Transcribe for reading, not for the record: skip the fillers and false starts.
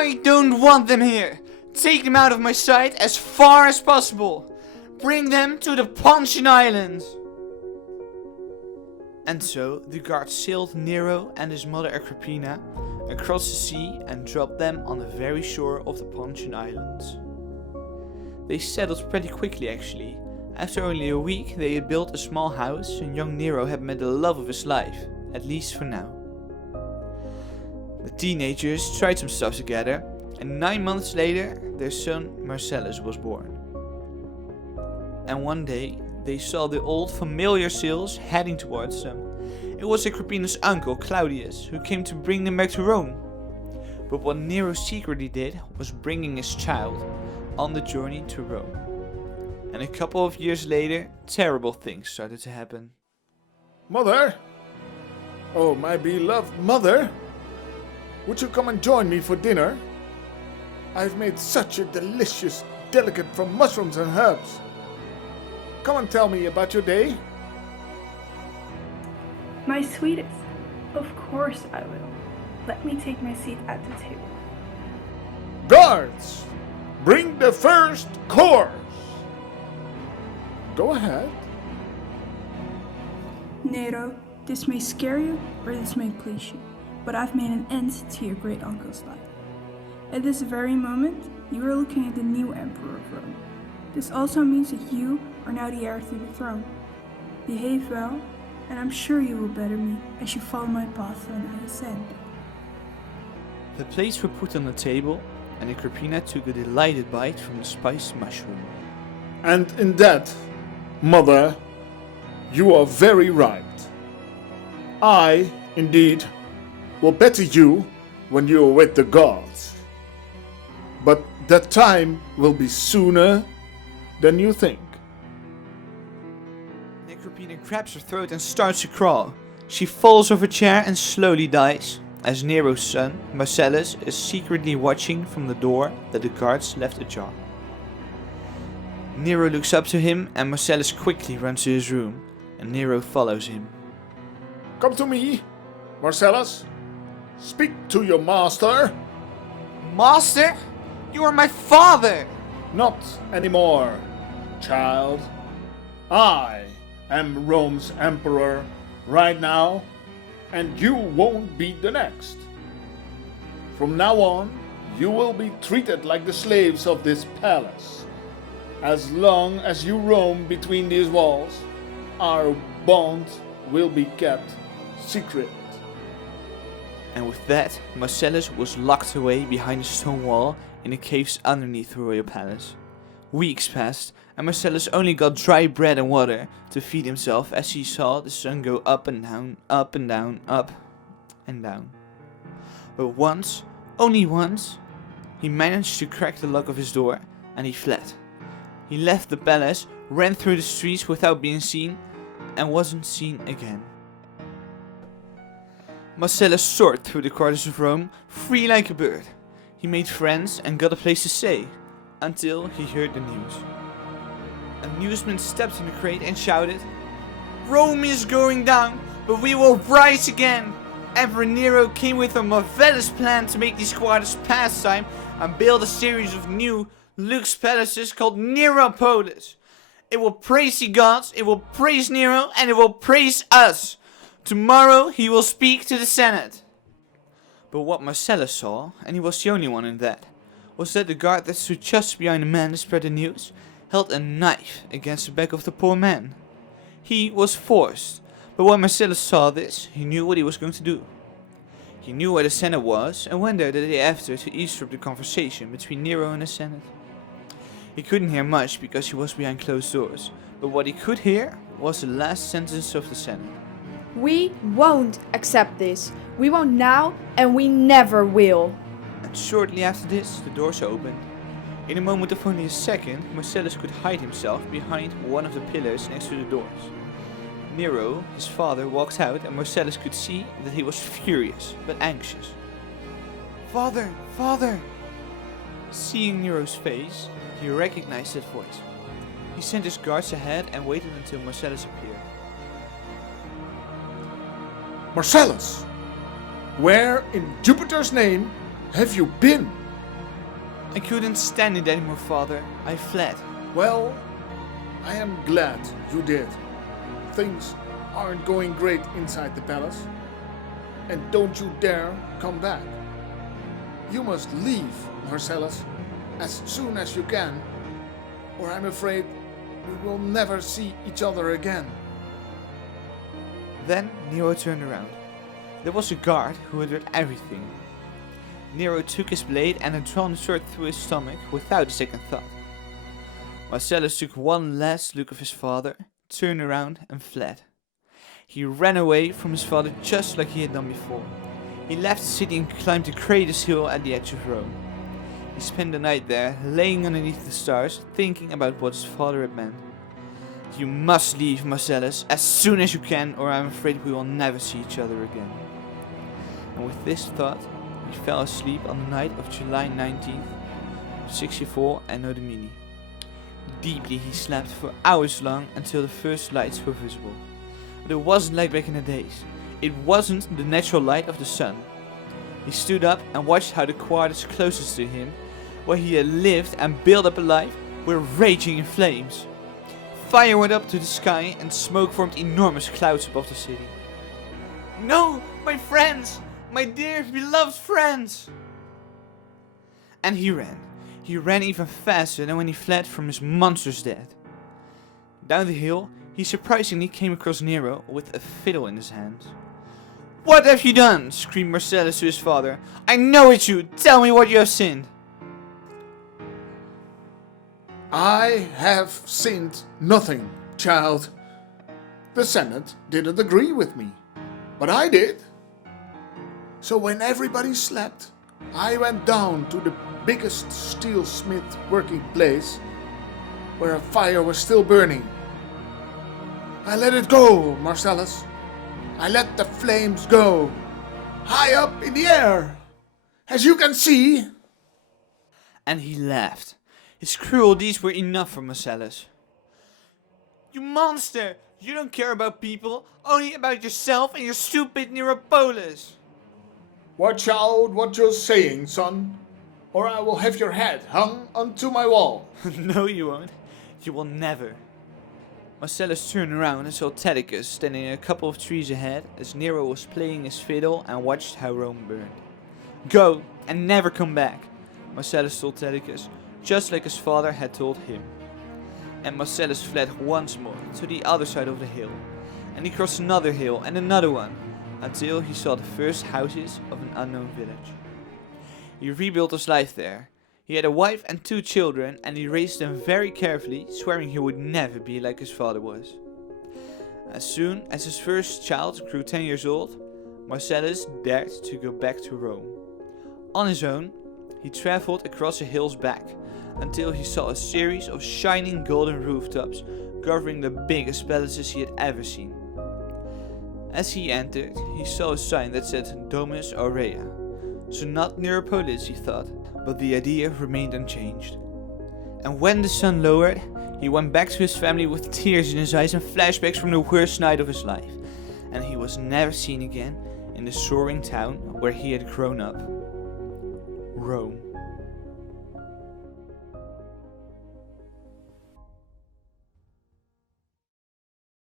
I don't want them here. Take them out of my sight as far as possible. Bring them to the Pontian Islands. And so the guards sailed Nero and his mother Agrippina across the sea and dropped them on the very shore of the Pontian Islands. They settled pretty quickly actually. After only a week they had built a small house and young Nero had met the love of his life, at least for now. The teenagers tried some stuff together and 9 months later their son Marcellus was born. And one day they saw the old familiar sails heading towards them. It was Agrippina's uncle Claudius who came to bring them back to Rome. But what Nero secretly did was bringing his child on the journey to Rome. And a couple of years later, terrible things started to happen. Mother? Oh, my beloved mother? Would you come and join me for dinner? I've made such a delicious delicate from mushrooms and herbs. Come and tell me about your day. My sweetest, of course I will. Let me take my seat at the table. Guards, bring the first course. Go ahead. Nero, this may scare you or this may please you, but I've made an end to your great uncle's life. At this very moment, you are looking at the new emperor of Rome. This also means that you are now the heir to the throne. Behave well, and I'm sure you will better me as you follow my path when I ascend. The plates were put on the table, and Agrippina took a delighted bite from the spiced mushroom. And in that, mother, you are very right. I, indeed, will better you when you are with the gods. But that time will be sooner than you think. Agrippina grabs her throat and starts to crawl. She falls off a chair and slowly dies, as Nero's son, Marcellus, is secretly watching from the door that the guards left ajar. Nero looks up to him and Marcellus quickly runs to his room, and Nero follows him. Come to me, Marcellus. Speak to your master. Master? You are my father! Not anymore, child. I am Rome's emperor right now, and you won't be the next. From now on, you will be treated like the slaves of this palace. As long as you roam between these walls, our bond will be kept secret. And with that, Marcellus was locked away behind a stone wall in the caves underneath the royal palace. Weeks passed, and Marcellus only got dry bread and water to feed himself as he saw the sun go up and down, up and down, up and down. But once, only once, he managed to crack the lock of his door, and he fled. He left the palace, ran through the streets without being seen, and wasn't seen again. Marcellus soared through the quarters of Rome, free like a bird. He made friends and got a place to stay, until he heard the news. A newsman stepped in the crate and shouted, "Rome is going down, but we will rise again!" Emperor Nero came with a marvelous plan to make these quarters pastime and build a series of new luxe palaces called Neropolis. It will praise the gods, it will praise Nero, and it will praise us. Tomorrow he will speak to the Senate. But what Marcellus saw, and he was the only one in that, was that the guard that stood just behind the man that spread the news held a knife against the back of the poor man. He was forced, but when Marcellus saw this, he knew what he was going to do. He knew where the Senate was and went there the day after to eavesdrop the conversation between Nero and the Senate. He couldn't hear much because he was behind closed doors, but what he could hear was the last sentence of the Senate. We won't accept this. We won't now, and we never will. And shortly after this, the doors opened. In a moment of only a second, Marcellus could hide himself behind one of the pillars next to the doors. Nero, his father, walked out and Marcellus could see that he was furious, but anxious. "Father, father!" Seeing Nero's face, he recognized that voice. He sent his guards ahead and waited until Marcellus appeared. Marcellus, where in Jupiter's name have you been? I couldn't stand it anymore, father. I fled. Well, I am glad you did. Things aren't going great inside the palace. And don't you dare come back. You must leave, Marcellus, as soon as you can, or I'm afraid we will never see each other again. Then Nero turned around. There was a guard who had heard everything. Nero took his blade and had drawn the sword through his stomach without a second thought. Marcellus took one last look of his father, turned around and fled. He ran away from his father just like he had done before. He left the city and climbed the greatest hill at the edge of Rome. He spent the night there, laying underneath the stars, thinking about what his father had meant. You must leave, Marcellus, as soon as you can, or I'm afraid we will never see each other again. And with this thought, he fell asleep on the night of July 19th, 64 Anno Domini. Deeply he slept for hours long until the first lights were visible. But it wasn't like back in the days. It wasn't the natural light of the sun. He stood up and watched how the quarters closest to him, where he had lived and built up a life, were raging in flames. Fire went up to the sky and smoke formed enormous clouds above the city. No, my friends! My dear beloved friends! And he ran. He ran even faster than when he fled from his monstrous death. Down the hill, he surprisingly came across Nero with a fiddle in his hands. What have you done? Screamed Marcellus to his father. I know it's you! Tell me what you have sinned! I have sinned nothing, child. The Senate didn't agree with me, but I did. So when everybody slept, I went down to the biggest steelsmith working place where a fire was still burning. I let it go, Marcellus. I let the flames go, high up in the air, as you can see. And he laughed. His cruel deeds were enough for Marcellus. You monster! You don't care about people, only about yourself and your stupid Neropolis! Watch out what you're saying, son, or I will have your head hung onto my wall. No, you won't. You will never. Marcellus turned around and saw Atticus standing a couple of trees ahead as Nero was playing his fiddle and watched how Rome burned. Go and never come back, Marcellus told Atticus, just like his father had told him. And Marcellus fled once more to the other side of the hill, and he crossed another hill and another one, until he saw the first houses of an unknown village. He rebuilt his life there. He had a wife and 2 children, and he raised them very carefully, swearing he would never be like his father was. As soon as his first child grew 10 years old, Marcellus dared to go back to Rome. On his own, he traveled across the hills back, until he saw a series of shining golden rooftops covering the biggest palaces he had ever seen. As he entered, he saw a sign that said Domus Aurea, so not Neropolis, he thought, but the idea remained unchanged. And when the sun lowered, he went back to his family with tears in his eyes and flashbacks from the worst night of his life, and he was never seen again in the soaring town where he had grown up, Rome.